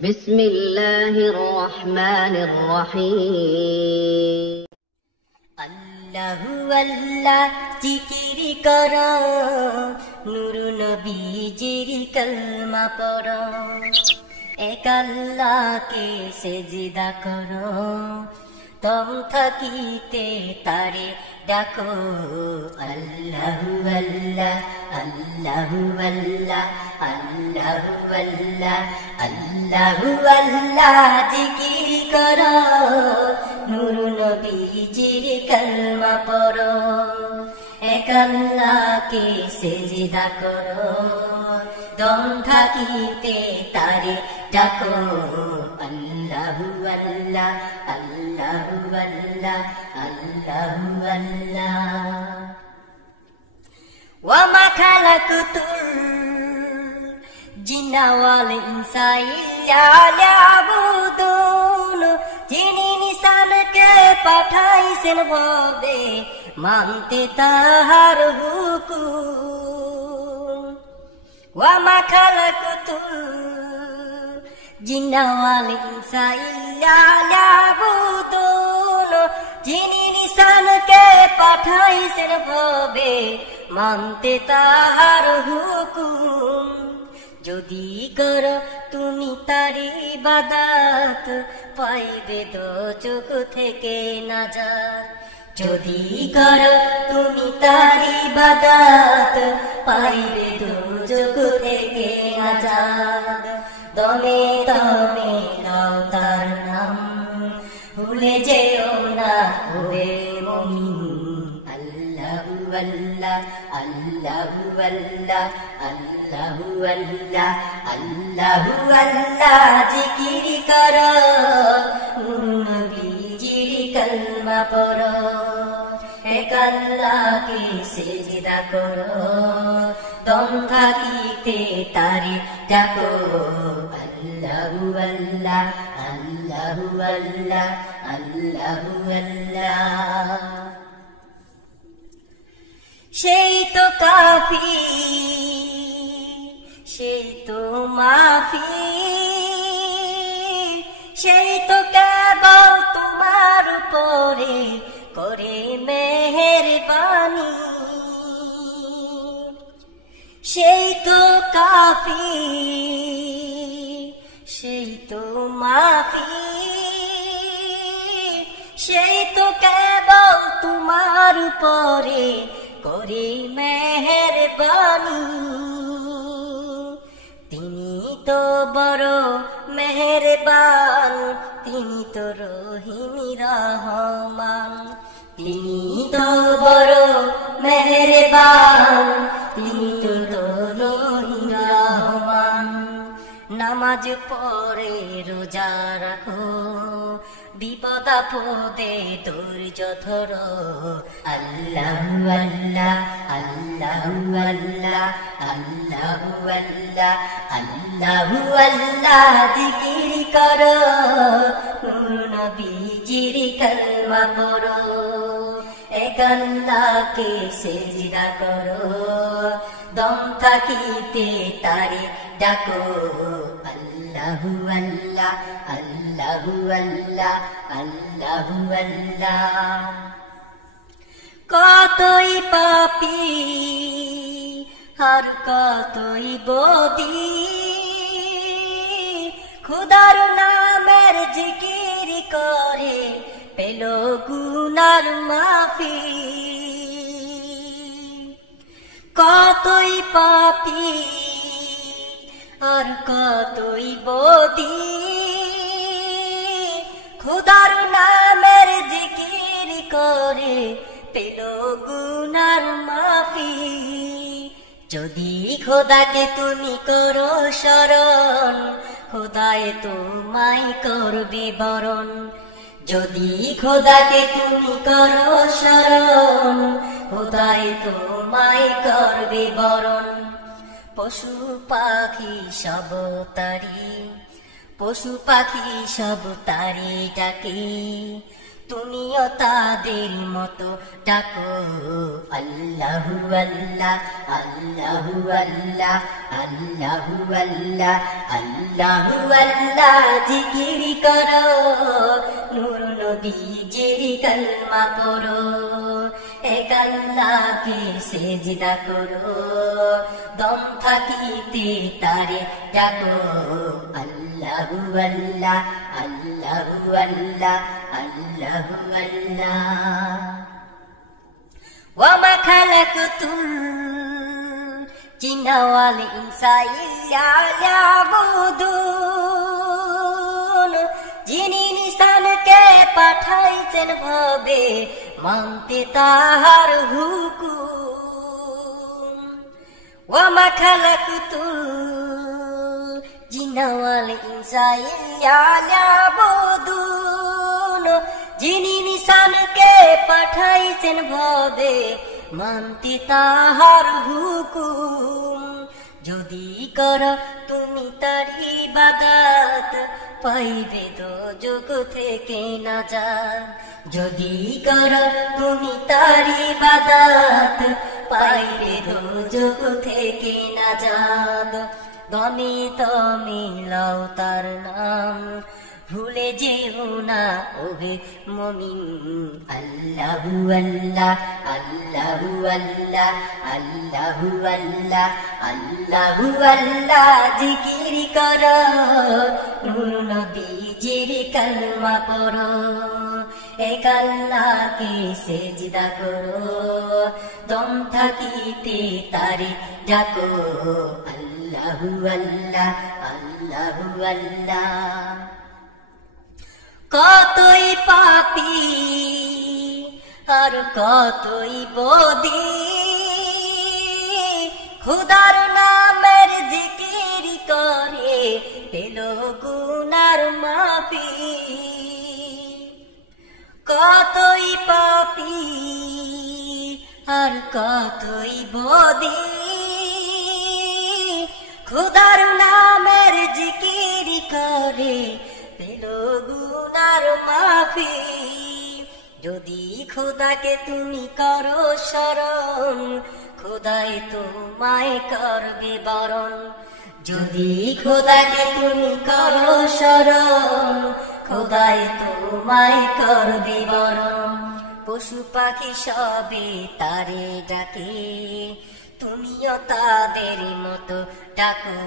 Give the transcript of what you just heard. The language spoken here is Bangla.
بسم الله الرحمن الرحيم الله الله জিকির কর নূর নবীজির কলমা পড় এক আল্লাহকে সেজদা কর দম থাকিতে তারে ডাকো আল্লাহু আল্লাহ আল্লাহু আল্লাহ আল্লাহু আল্লাহ আল্লাহু আল্লাহ জিকির কর নূর নবীজির কলমা পড়ো এক আল্লাহকে সেজদা করো দম থাকিতে তারে ডাকো আল্লাহু আল্লাহ আল্লাহু আল্লাহ আল্লাহু আল্লাহ ওয়া মা খালাকুতুল জিন্না ওয়াল ইনসা ইল্লা লিয়াবুদুন যিনি নিশানকে পাঠাইছেন ভবে মানতে তাহার হুকুম ওয়া মা খালাকুতুল জিন্না ওয়াল ইনসা ইল্লা লিয়াবুদুন যিনি নিশানকে পাঠাইছেন ভবে মানতে তাহার হুকুম যদি কর তুমি তারি ইবাদত পাইবে দোজখ থেকে নাজাত যদি কর তুমি তারি ইবাদত পাইবে দোজখ থেকে নাজাত দমে দমে নাও তার নাম ভুলে যেও না ওরে মুমিন আল্লাহু আল্লাহ আল্লাহু আল্লাহ আল্লাহু আল্লাহ আল্লাহু আল্লাহ জিকির কর নূর নবীজির কলমা পড়ো এক আল্লাহকে সেজদা করো দম থাকিতে তারে ডাকো আল্লাহু আল্লাহ আল্লাহু আল্লাহ আল্লাহু আল্লাহ সেই তো কাফি সেই তো মাফি সেই তো কেবল তোমার উপরে করে মেহেরবানি সেই তো কাফি সেই তো মাফি সেই তো কেবল তোমার উপরে করে মেহেরবানি তিনি তো বড় মেহেরবান তিনি তো রহিম রহমান তিনি তো বড় মেহেরবান তিনি তো রহিম রহমান নামাজ পড়ে রোজা রাখো বিপদ আপদে ধৈর্য ধরো আল্লাহু আল্লাহ আল্লাহু আল্লাহ আল্লাহু আল্লাহ আল্লাহু আল্লাহ জিকির করো নূর নবীজির কলমা পড়ো এক আল্লাহকে সেজদা করো দম থাকিতে তারে ডাকো আল্লাহু আল্লাহ আল্লাহু আল্লাহ আল্লাহু আল্লাহ কতই পাপী আর কতই বদী খোদার নামের জিকির করে পেল গুনার মাফি কতই পাপী আর কতই বদী খোদার নামের জিকির করে পেল গুনার মাফি যদি খোদাকে তুমি করো শরণ খোদায় তোমায় করবে বরণ যদি খোদাকে তুমি করো শরণ খোদায় তোমায় করবে বরণ পশু পাখি সব তারি পশু পাখি সব তারি ডাকে তুমিও তাদের মতো ডাকো আল্লাহু আল্লাহ আল্লাহু আল্লাহ আল্লাহু আল্লাহ আল্লাহু আল্লাহ জিকির করো নূর নবীজির কালমা পড়ো এক আল্লাহকে সেজদা করো দম থাকিতে তারে ডাকো আল্লাহু আল্লাহ আল্লাহু আল্লাহ আল্লাহু আল্লাহ ওয়া মা খালাকতুল জিন্না ওয়াল ইনসা ইল্লা লিয়াবুদুন যিনি নিসানকে পাঠাইছেন ভাবে মানতে তাহার হুকুম ওয়া মা খালাকতুল জিন্না ওয়াল ইনসা ইল্লা লিয়াবুদুন যিনি নিসানকে পাঠাইছেন ভাবে মানতে তাহার হুকুম যদি কর তুমি তার ইবাদত পাইবে দোজখ থেকে নাজাত যদি কর তুমি তার ইবাদত পাইবে দোজখ থেকে নাজাত দমে দমে লও তার নাম ভুলে যেও না ওহে মুমিন আল্লাহু আল্লাহ আল্লাহু আল্লাহ আল্লাহু আল্লাহ আল্লাহু আল্লাহ জিকির করো নূর নবীজির কালমা পড়ো এক আল্লাহকে সেজদা করো দম থাকিতে তারে ডাকো আল্লাহু আল্লাহ আল্লাহু আল্লাহ কতই পাপী আর কতই বদি খুদার নামের জিকির করে পেল গুনার মাফি কতই পাপী আর কতই বদি খুদার নামের জিকির করে পেল গুনার মাফি যদি খোদাকে তুমি করো শরণ খোদাই তোমায় করবে বরণ যদি খোদাকে তুমি করো শরণ খোদাই তোমায় করবে বরণ পশু পাখি সবে তারে ডাকে তুমিও তাদের মতো ডাকো